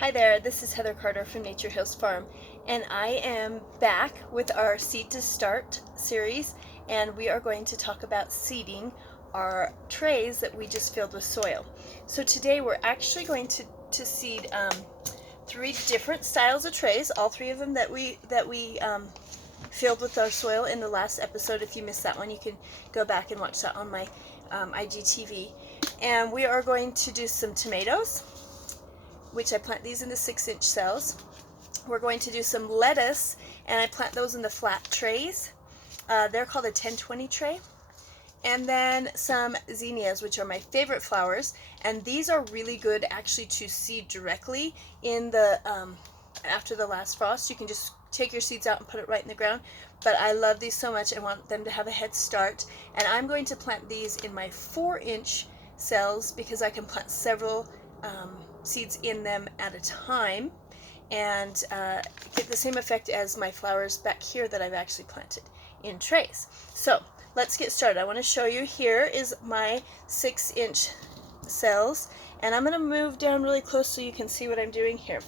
Hi there, this is Heather Carter from Nature Hills Farm, and I am back with our Seed to Start series, and we are going to talk about seeding our trays that we just filled with soil. So today we're actually going to seed three different styles of trays, all three of them that we filled with our soil in the last episode. If you missed that one, you can go back and watch that on my IGTV. And we are going to do some tomatoes, which I plant these in the 6-inch cells. We're going to do some lettuce, and I plant those in the flat trays. They're called a 10-20 tray. And then some zinnias, which are my favorite flowers, and these are really good actually to seed directly in the after the last frost. You can just take your seeds out and put it right in the ground, but I love these so much. I want them to have a head start, and I'm going to plant these in my 4-inch cells because I can plant several seeds in them at a time and get the same effect as my flowers back here that I've actually planted in trays. So let's get started. I want to show you, here is my 6-inch cells, and I'm going to move down really close so you can see what I'm doing here.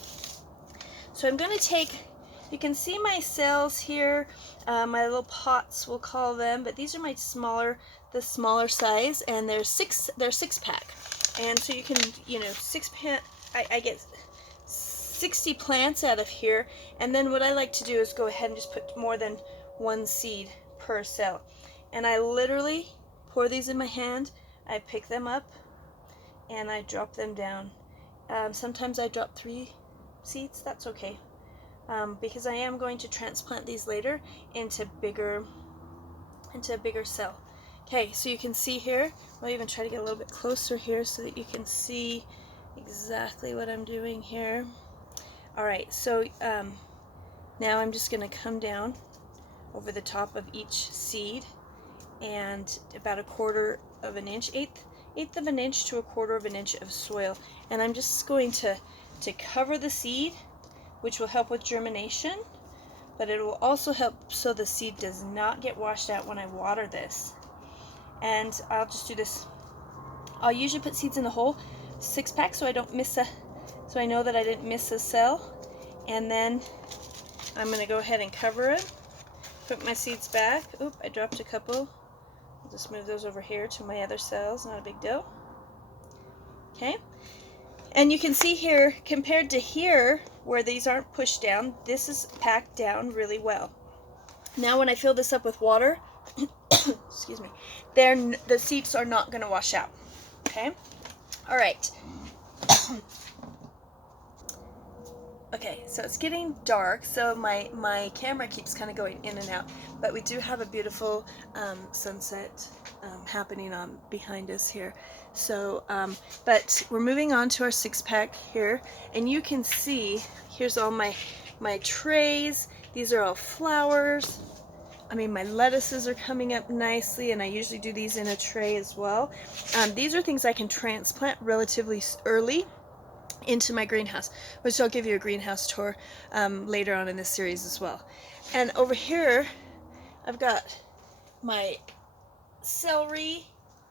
So I'm going to take, you can see my cells here, my little pots we'll call them, but these are my the smaller size, and they're 6-pack. And so you can, I get 60 plants out of here, and then what I like to do is go ahead and just put more than one seed per cell. And I literally pour these in my hand, I pick them up, and I drop them down. Sometimes I drop 3 seeds, that's okay, because I am going to transplant these later into a bigger cell. Okay, so you can see here, I'll even try to get a little bit closer here so that you can see exactly what I'm doing here. Alright, so now I'm just going to come down over the top of each seed, and about 1/4 of an inch, eighth of an inch to 1/4 of an inch of soil, and I'm just going to cover the seed, which will help with germination, but it will also help so the seed does not get washed out when I water this. And I'll just do this. I'll usually put seeds in the whole 6-pack so I don't miss so I know that I didn't miss a cell. And then I'm going to go ahead and cover it, put my seeds back. Oop, I dropped a couple. I'll just move those over here to my other cells, not a big deal. Okay, and you can see here, compared to here where these aren't pushed down, this is packed down really well. Now when I fill this up with water, excuse me, the seeds are not going to wash out. Okay, all right. Okay, so it's getting dark, so my camera keeps kind of going in and out, but we do have a beautiful sunset happening on behind us here. So, but we're moving on to our 6-pack here, and you can see, here's all my trays. These are all flowers. I mean, my lettuces are coming up nicely, and I usually do these in a tray as well. These are things I can transplant relatively early into my greenhouse, which I'll give you a greenhouse tour later on in this series as well. And over here, I've got my celery,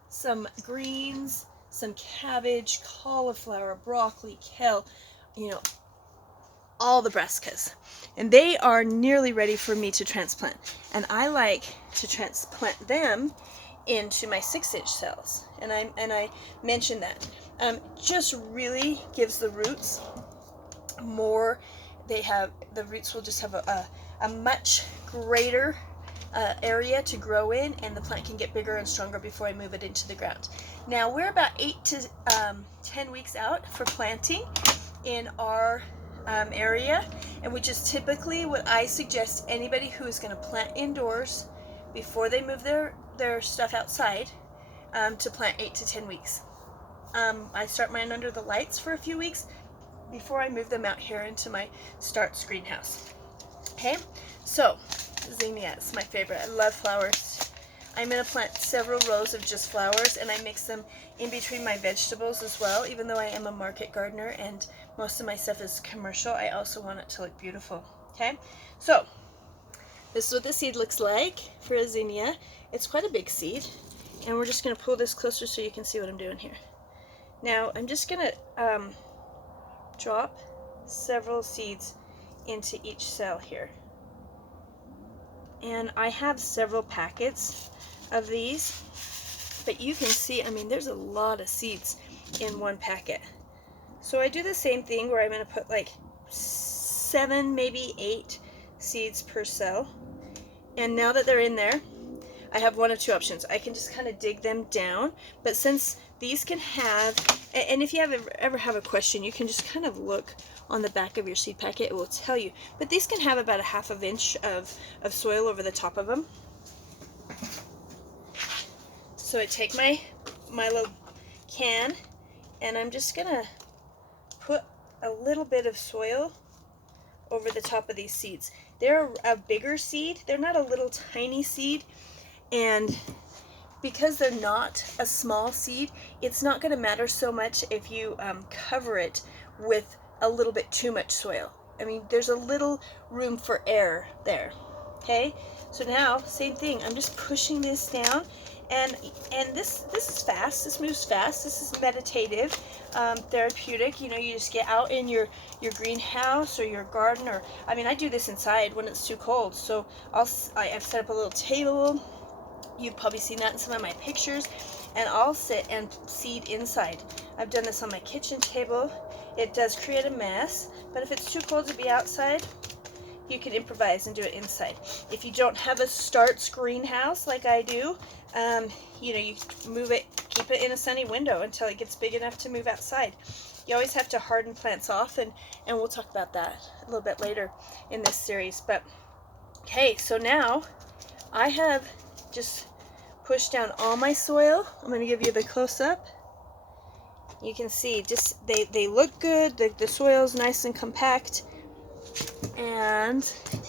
some greens, some cabbage, cauliflower, broccoli, kale, all the brassicas, and they are nearly ready for me to transplant, and I like to transplant them into my 6-inch cells, and I mentioned that just really gives the roots more. The roots will just have a much greater area to grow in, and the plant can get bigger and stronger before I move it into the ground. Now we're about 8 to 10 weeks out for planting in our area, and which is typically what I suggest anybody who is going to plant indoors before they move their stuff outside to plant 8 to 10 weeks. I start mine under the lights for a few weeks before I move them out here into my Starts greenhouse. Okay, so zinnia is my favorite. I love flowers. I'm going to plant several rows of just flowers, and I mix them in between my vegetables as well. Even though I am a market gardener and most of my stuff is commercial, I also want it to look beautiful. Okay, so this is what the seed looks like for a zinnia. It's quite a big seed, and we're just going to pull this closer so you can see what I'm doing here. Now I'm just going to drop several seeds into each cell here. And I have several packets of these, but you can see, I mean, there's a lot of seeds in one packet. So I do the same thing where I'm going to put like 7, maybe 8 seeds per cell. And now that they're in there, I have one of two options. I can just kind of dig them down, but since these can have, and if you ever have a question, you can just kind of look on the back of your seed packet, it will tell you. But these can have about a 1/2 inch of soil over the top of them. So I take my little can, and I'm just gonna put a little bit of soil over the top of these seeds. They're a bigger seed, they're not a little tiny seed, and because they're not a small seed, it's not going to matter so much if you cover it with a little bit too much soil. I mean, there's a little room for error there. Okay, so now same thing. I'm just pushing this down, and this is fast. This moves fast. This is meditative, therapeutic. You know, you just get out in your greenhouse or your garden, or I mean, I do this inside when it's too cold. So I've set up a little table. You've probably seen that in some of my pictures, and I'll sit and seed inside. I've done this on my kitchen table. It does create a mess, but if it's too cold to be outside, you can improvise and do it inside. If you don't have a Starts greenhouse like I do, you know, you move it, keep it in a sunny window until it gets big enough to move outside. You always have to harden plants off, and we'll talk about that a little bit later in this series. But okay, so now I have just push down all my soil. I'm going to give you the close-up. You can see just they look good. The soil's nice and compact, and